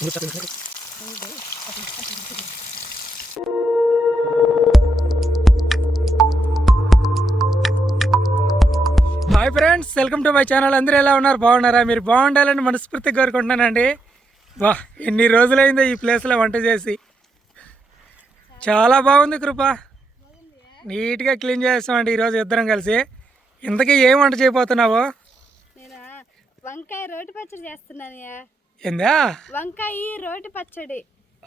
Hi friends, welcome to my channel. అందరూ ఎలా ఉన్నారు? బాగున్నారా? మీరు బాగుండాలని మనస్ఫూర్తిగా కోరుకుంటున్నానండి. వా, ఎన్ని రోజులైందో ఈ ప్లేస్లో వంట చేసి. చాలా బాగుంది కృప. నీట్గా క్లీన్ చేస్తామండి ఈరోజు ఇద్దరం కలిసి. ఇంతకీ ఏం వంట చేయబోతున్నావు? వంకాయ రోటి పచ్చడి చేస్తున్నాను. ఏందా? వంకాయ రోటి పచ్చడి.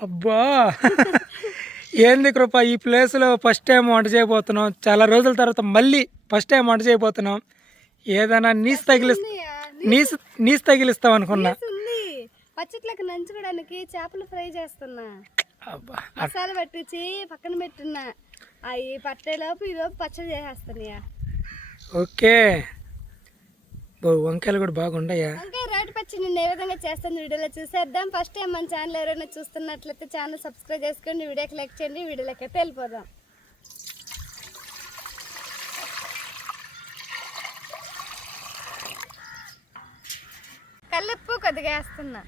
అబ్బా, ఏంది కృప, ఈ ప్లేస్లో ఫస్ట్ టైం వంట చేయబోతున్నాం. చాలా రోజుల తర్వాత మళ్ళీ ఫస్ట్ టైం వంట చేయబోతున్నాం. ఏదైనా నీసు తగిలిస్తాం అనుకున్నా. పచ్చట్లకు నంచుకోవడానికి చేపలు ఫ్రై చేస్తున్నా. మసాలా పట్టించి పక్కన పెట్టున్నా. అవి పట్టేలోపు ఈలోపు పచ్చడి చేసేస్తానయ్యా. ఓకే, వంకాయలు కూడా బాగుండయా? వంకాయ రోటి పచ్చడి నేను ఏ విధంగా చేస్తాను వీడియోలో చూసేద్దాం. ఫస్ట్ టైం మన ఛానల్ ఎవరైనా చూస్తున్నట్లయితే ఛానల్ సబ్స్క్రైబ్ చేసుకోండి, వీడియోకి లైక్ చేయండి. వీడియోలోకి అయితే వెళ్ళిపోదాం. కల్లుప్పు కొద్దిగా వేస్తున్నా.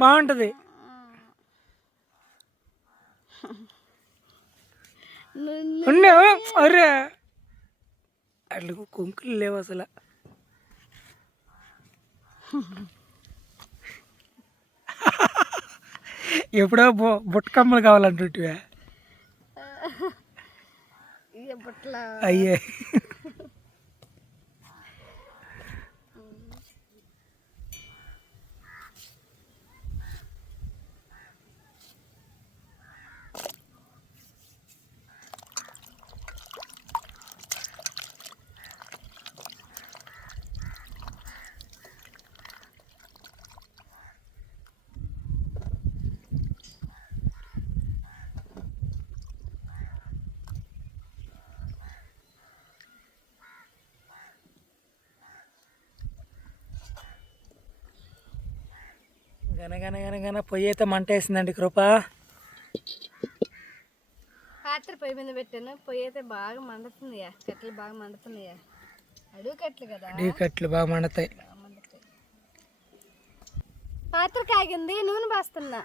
బాగుంటది. అరే, అట్లా కుంకులు లేవు అసలు. ఎప్పుడో బుట్టకమ్మలు కావాలంటుంటివా? అయ్యే, గనగనగనగన పొయ్యి అయితే మంట వేసిందండి కృప. పాత్ర పొయ్యి మీద పెట్టాను. పొయ్యి అయితే బాగా మండుతుంది. కట్టెలు బాగా మండుతున్నాయా? అడుగు కట్టెలు కదా, అడుగు కట్టెలు బాగా మండుతాయి. పాత్ర కాగింది, నూనె పోస్తున్నా.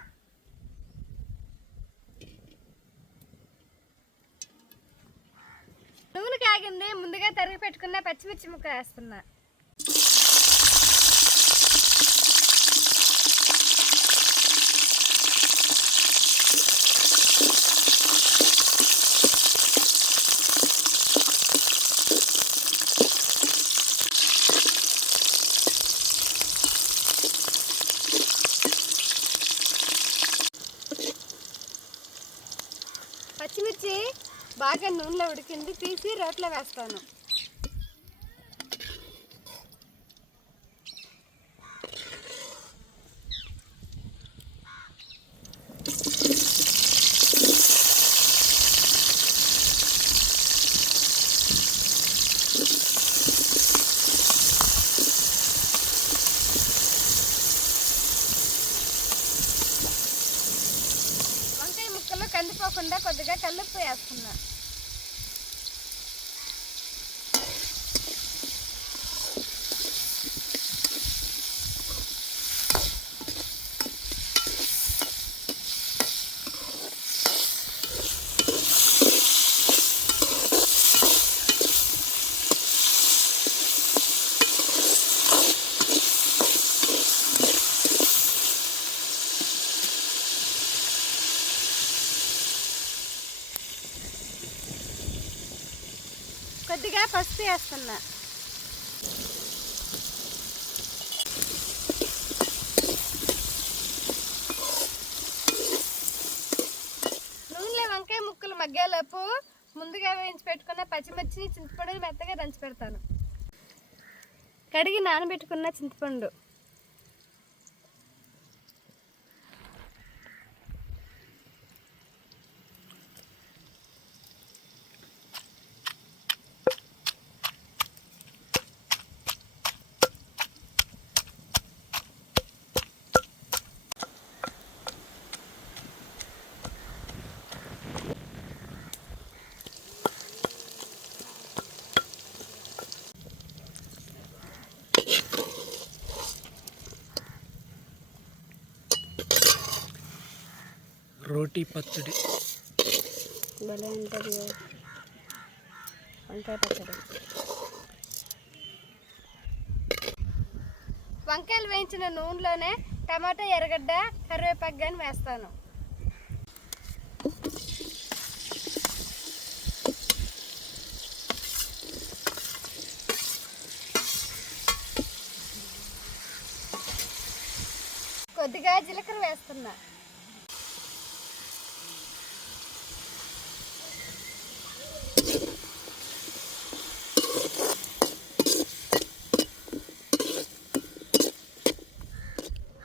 నూనె కాగింది, ముందుగా తరిగి పెట్టుకున్న పచ్చిమిర్చి ముక్క వేస్తున్నా. పచ్చిమిర్చి బాగా నూనెలో ఉడికింది, తీసి రోట్లో వేస్తాను. కందిపోకుండా కొద్దిగా కల్లుప్పు వేస్తున్నా. కొద్దిగా పసుపు వేస్తున్నా. నూనెలో వంకాయ ముక్కలు మగ్గేలోపు ముందుగా వేయించి పెట్టుకున్న పచ్చిమిర్చిని చింతపండుని మెత్తగా దంచి పెడతాను. కడిగి నానబెట్టుకున్న చింతపండు, రోటీ పచ్చడి భలే ఉంటుంది వంకాయ పచ్చడి. వంకాయలు వేయించిన నూనెలోనే టమాటా, ఎర్రగడ్డ, కరివేపాకు కానీ వేస్తాను. కొద్దిగా జీలకర్ర వేస్తున్నా.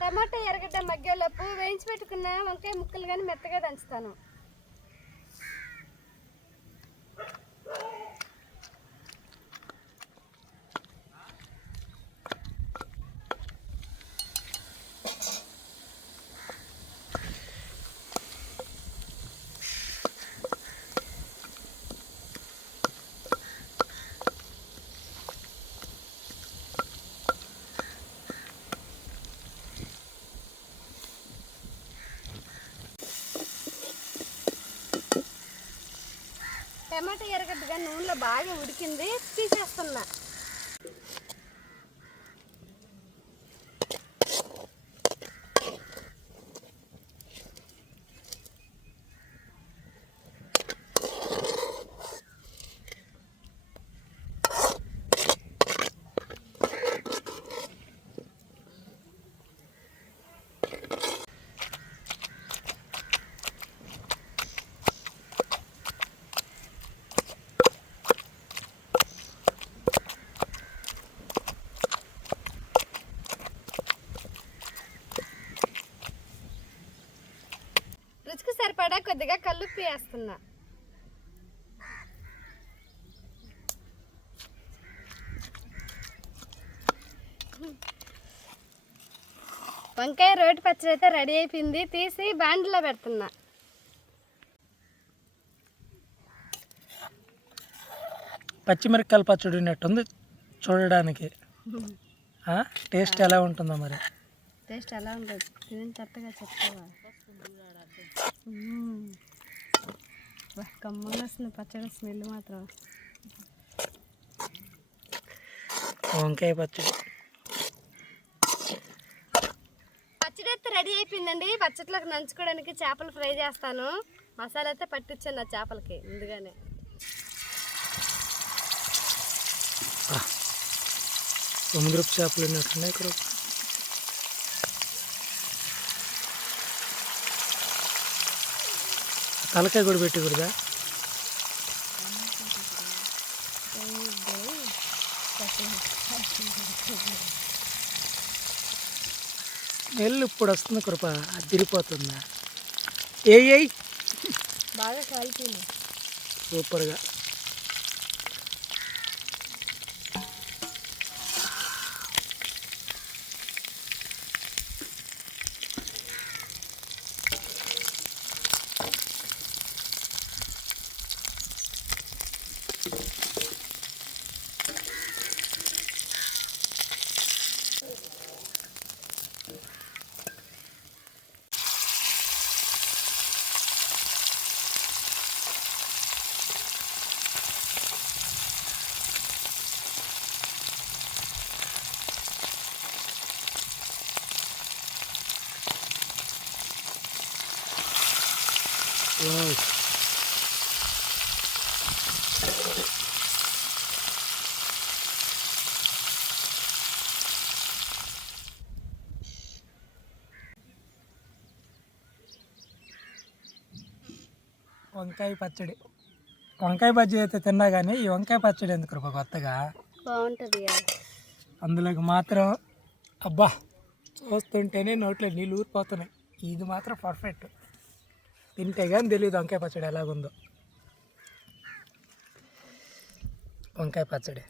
టమాటా, ఎర్రగడ్డ మగ్గేలోపు వేయించి పెట్టుకున్న వంకాయ ముక్కలు కానీ మెత్తగా దంచుతాను. టమాటా, ఎర్రగడ్డగా నూనెలో బాగా ఉడికింది, తీసేస్తున్నా. రుచికి సరిపడా కొద్దిగా కల్లుప్పు వేస్తున్నా. వంకాయ రోటి పచ్చడి అయితే రెడీ అయిపోయింది, తీసి బాండిలో పెడుతున్నా. పచ్చిమిరపకాయల పచ్చడి ఉన్నట్టుంది చూడడానికి. టేస్ట్ ఎలా ఉంటుందో మరి? టేస్ట్ ఎలా ఉంటుంది తిని చెత్తగా చెప్తావా? కమ్మగా వస్తుంది పచ్చడి స్మెల్ మాత్రం. వంకాయ పచ్చడి అయితే రెడీ అయిపోయిందండి. పచ్చట్లోకి నంచుకోవడానికి చేపలు ఫ్రై చేస్తాను. మసాలా అయితే పట్టించాను నా చేపలకి ముందుగానే. సముద్రపు చేపలు ఉన్నట్టున్నాయి ఇక్కడ. తలకాయ కూడా పెట్టకూడదా? స్మెల్ ఇప్పుడు వస్తుంది కృప, అదిరిపోతుందా? ఏయ్ బాగా కాలిపోయింది సూపర్గా. వంకాయ పచ్చడి. వంకాయ బజ్జీ అయితే తిన్నా కానీ ఈ వంకాయ పచ్చడి ఎందుకు కృప కొత్తగా బాగుంటుంది. అందులోకి మాత్రం అబ్బా చూస్తుంటేనే నోట్లో నీళ్ళు ఊరిపోతున్నాయి. ఇది మాత్రం పర్ఫెక్ట్. తింటే కానీ తెలియదు వంకాయ పచ్చడి ఎలాగుందో. వంకాయ పచ్చడి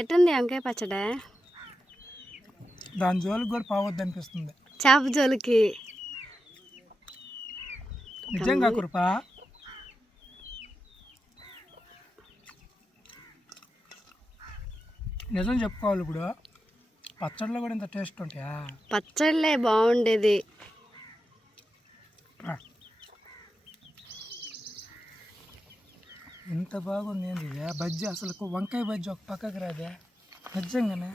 ఎట్టుంది వంకాయ పచ్చడి? దాని జోలికి కూడా పోవద్దు అనిపిస్తుంది చేప జోలికి. నిజంగా కృప. నిజం చెప్పుకోవాలి, ఇప్పుడు పచ్చడిలో కూడా ఇంత టేస్ట్ ఉంటాయా? పచ్చడిలే బాగుండేది. ఇంత బాగుంది ఏంది బజ్జీ? అసలు వంకాయ బజ్జీ ఒక పక్కకి రాదే నిజంగానే.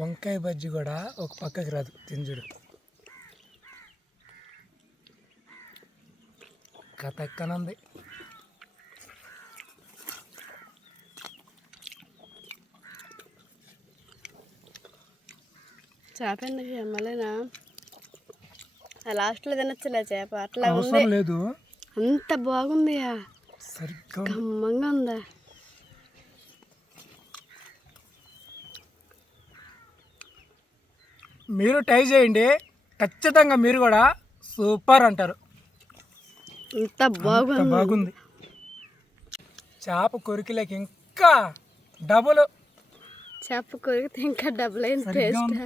వంకాయ బజ్జీ కూడా ఒక పక్కకి రాదు తింజుడు. కథ ఎక్కనుంది. చేప ఎందుకు మళ్ళీనా లాస్ట్లో తినొచ్చులే చేప. అట్లా అవసరం లేదు. అంత బాగుంది, సరిగ్గా కమ్మంగా ఉందా. మీరు ట్రై చేయండి, ఖచ్చితంగా మీరు కూడా సూపర్ అంటారు. అంత బాగుంది. చేప కొరికిలేక ఇంకా డబుల్. చేప కొరికితే ఇంకా డబుల్ అయిన టేస్ట్.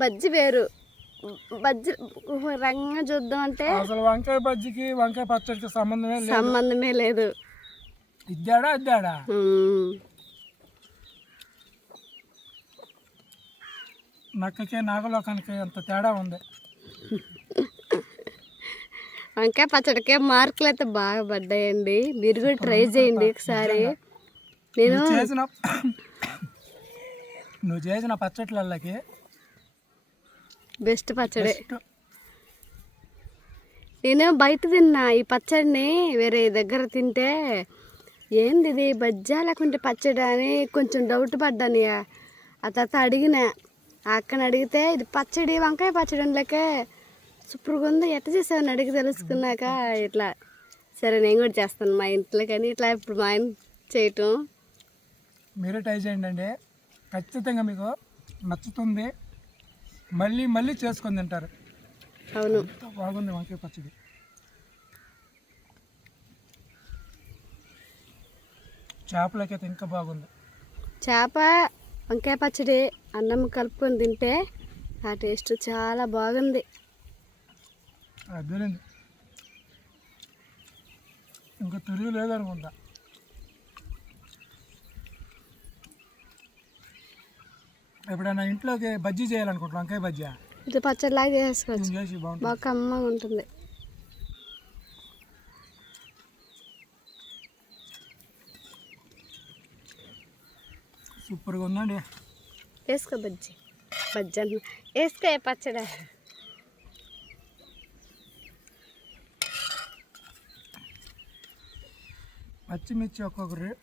బజ్జి వేరు, బజ్జి రంగంగా చూద్దాం అంటే అసలు వంకాయ బజ్జికి వంకాయ పచ్చడికి సంబంధమే లేదు. ఇద్దాడా నక్కకే నాగలోకానికి అంత తేడా ఉంది. వంకాయ పచ్చడికే మార్కులు అయితే బాగా పడ్డాయండి. మీరు కూడా ట్రై చేయండి ఒకసారి. నువ్వు చేసిన పచ్చట్లకి బెస్ట్ పచ్చడి. నేను బయట తిన్నా ఈ పచ్చడిని, వేరే దగ్గర తింటే ఏంది ఇది బజ్జా లేకుంటే పచ్చడి అని కొంచెం డౌట్ పడ్డాను. ఆ తర్వాత అడిగిన అక్కని అడిగితే ఇది పచ్చడి, వంకాయ పచ్చడి అనలేకే సూపర్గా ఉంది, ఎట్లా చేసావని అడిగి తెలుసుకున్నాక ఇట్లా సరే నేను కూడా చేస్తాను మా ఇంట్లో. కానీ ఇట్లా ఇప్పుడు మా ఆయన చేయటం మీరే ట్రై చేయండి అండి, ఖచ్చితంగా మీకు నచ్చుతుంది. మళ్ళీ మళ్ళీ చేసుకొని తింటారు. అవును, బాగుంది వంకాయ పచ్చడి. చేపలకైతే ఇంకా బాగుంది. చేప వంకాయ పచ్చడి అన్నం కలుపుకొని తింటే ఆ టేస్ట్ చాలా బాగుంది. అదేనండి, ఇంకా తిరిగి లేదనుకుంటా. ఎప్పుడైనా ఇంట్లోకి బజ్జీ చేయాలనుకుంటున్నా, వంకాయ బజ్జీ ఇది పచ్చడిలాగా చేసుకోవచ్చు, చేసి బాగుంటుంది, బాగా కమ్మగా ఉంటుంది. సూపర్గా ఉందండి. వేసుకో బజ్జీ, బజ్జీ అన్న వేసుకో పచ్చడి. పచ్చిమిర్చి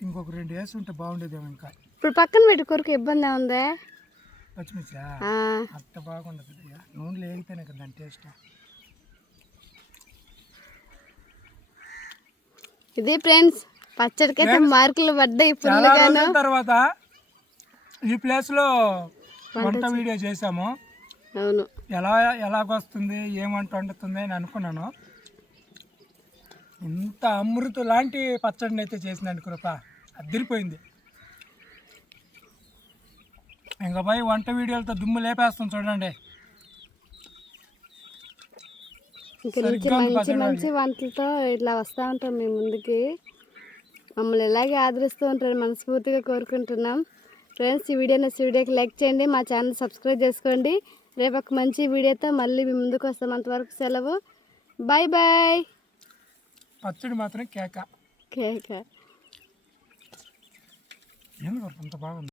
ఇంకొక 2 వేసి ఉంటే బాగుండేదేమో. ఇంకా ఇప్పుడు పక్కన పెట్టి కొరకు ఇబ్బంది ఉందా? పచ్చిమిర్చి అంత బాగుండదు, నూనెలో వేగితేనే కదా దాని టేస్ట్. ఇది ఫ్రెండ్స్ పచ్చడికైతే మార్కులు పడ్డాయి ఫుల్గాను. తర్వాత ఈ ప్లేస్లో వంట వీడియో చేసాము. అవును, ఎలాగొస్తుంది, ఏం వంట వండుతుంది అని అనుకున్నాను. ఇంత అమృత లాంటి పచ్చడిని అయితే చేసిందండి కృప, అదిరిపోయింది. ఇంకా పోయి వంట వీడియోలతో దుమ్ము లేపేస్తాం చూడండి. మంచి మంచి వంటలతో ఇట్లా వస్తూ ఉంటాం మేము ముందుకి. మమ్మల్ని ఇలాగే ఆదరిస్తూ ఉంటారు, మనస్ఫూర్తిగా కోరుకుంటున్నాం. ఫ్రెండ్స్ ఈ వీడియోకి లైక్ చేయండి, మా ఛానల్ సబ్స్క్రైబ్ చేసుకోండి. రేపు ఒక మంచి వీడియోతో మళ్ళీ మీ ముందుకు వస్తాం. అంతవరకు సెలవు. Bye bye. పచ్చడి మాత్రం కేక. కేక ఏంది అంత బాగుంది.